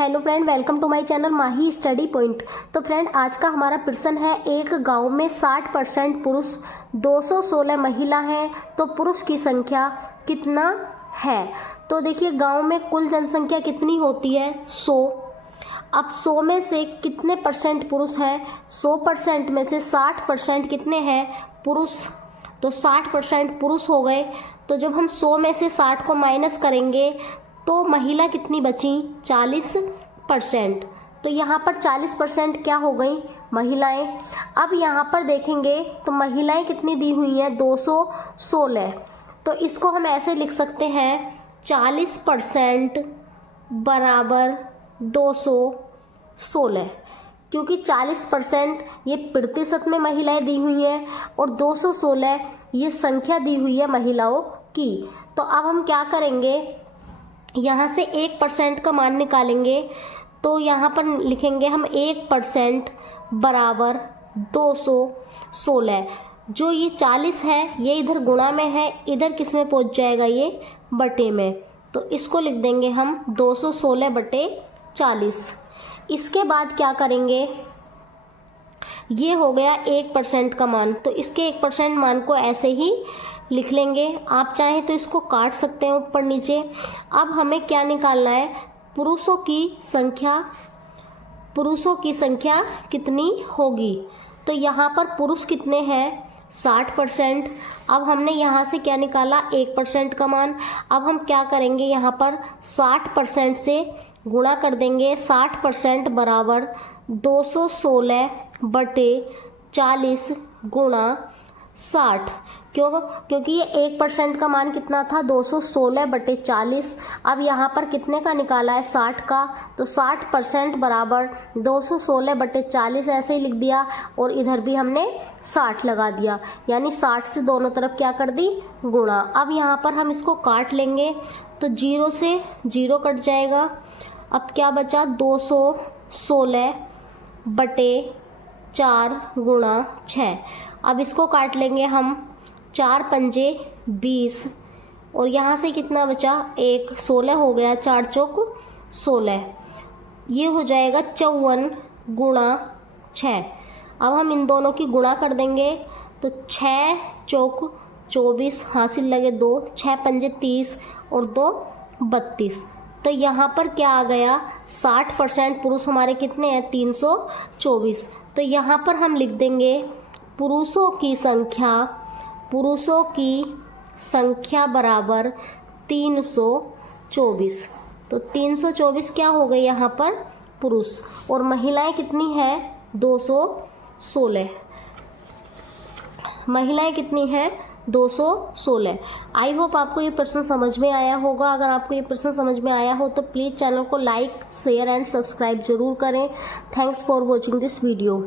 Hello friend, welcome to my channel Mahi study point. तो friend, आज का हमारा प्रश्न है, एक गांव में 60% पुरुष 216 महिला हैं, तो पुरुष की संख्या कितना है। तो देखिए, गांव में कुल जनसंख्या कितनी होती है, 100। अब 100 में से कितने परसेंट पुरुष है, 100% में से 60% कितने हैं, पुरुष। तो 60% पुरुष हो गए। तो जब हम 100 में से 60 को माइनस करेंगे तो महिला कितनी बची, 40%। तो यहाँ पर 40% क्या हो गई, महिलाएं। अब यहाँ पर देखेंगे तो महिलाएं कितनी दी हुई हैं, 216। तो इसको हम ऐसे लिख सकते हैं, 40% बराबर 216, क्योंकि 40% ये प्रतिशत में महिलाएं दी हुई हैं और 216 ये संख्या दी हुई है महिलाओं की। तो अब हम क्या करेंगे, यहाँ से 1% का मान निकालेंगे। तो यहाँ पर लिखेंगे हम 1% बराबर 216। जो ये 40 है ये इधर गुणा में है, इधर किस में पहुँच जाएगा, ये बटे में। तो इसको लिख देंगे हम 216 बटे 40। इसके बाद क्या करेंगे, ये हो गया 1% का मान। तो इसके 1% मान को ऐसे ही लिख लेंगे। आप चाहें तो इसको काट सकते हैं ऊपर नीचे। अब हमें क्या निकालना है, पुरुषों की संख्या कितनी होगी। तो यहाँ पर पुरुष कितने हैं, 60%। अब हमने यहाँ से क्या निकाला, 1% का मान। अब हम क्या करेंगे, यहाँ पर 60% से गुणा कर देंगे। 60% बराबर 216 बटे 40 गुणा 60। क्योंकि ये 1% का मान कितना था, 216 बटे 40। अब यहाँ पर कितने का निकाला है, 60 का। तो 60% बराबर 216 बटे 40 ऐसे ही लिख दिया, और इधर भी हमने 60 लगा दिया, यानी 60 से दोनों तरफ क्या कर दी, गुणा। अब यहाँ पर हम इसको काट लेंगे, तो 0 से 0 कट जाएगा। अब क्या बचा, 216 बटे 4 गुणा 6। अब इसको काट लेंगे हम, 4 पंजे 20, और यहाँ से कितना बचा, 1, 16 हो गया, 4 चौक 16। ये हो जाएगा 54 गुणा 6। अब हम इन दोनों की गुणा कर देंगे, तो 6 चौक 24, हासिल लगे 2, 6 पंजे 30 और 2 32। तो यहाँ पर क्या आ गया, 60% पुरुष हमारे कितने हैं, 324। तो यहाँ पर हम लिख देंगे पुरुषों की संख्या बराबर 324। तो 324 क्या हो गई यहाँ पर, पुरुष, और महिलाएं कितनी हैं, 216। महिलाएं कितनी हैं, 216। आई होप आपको ये प्रश्न समझ में आया होगा। अगर आपको ये प्रश्न समझ में आया हो तो प्लीज़ चैनल को लाइक, शेयर एंड सब्सक्राइब जरूर करें। Thanks for watching this video.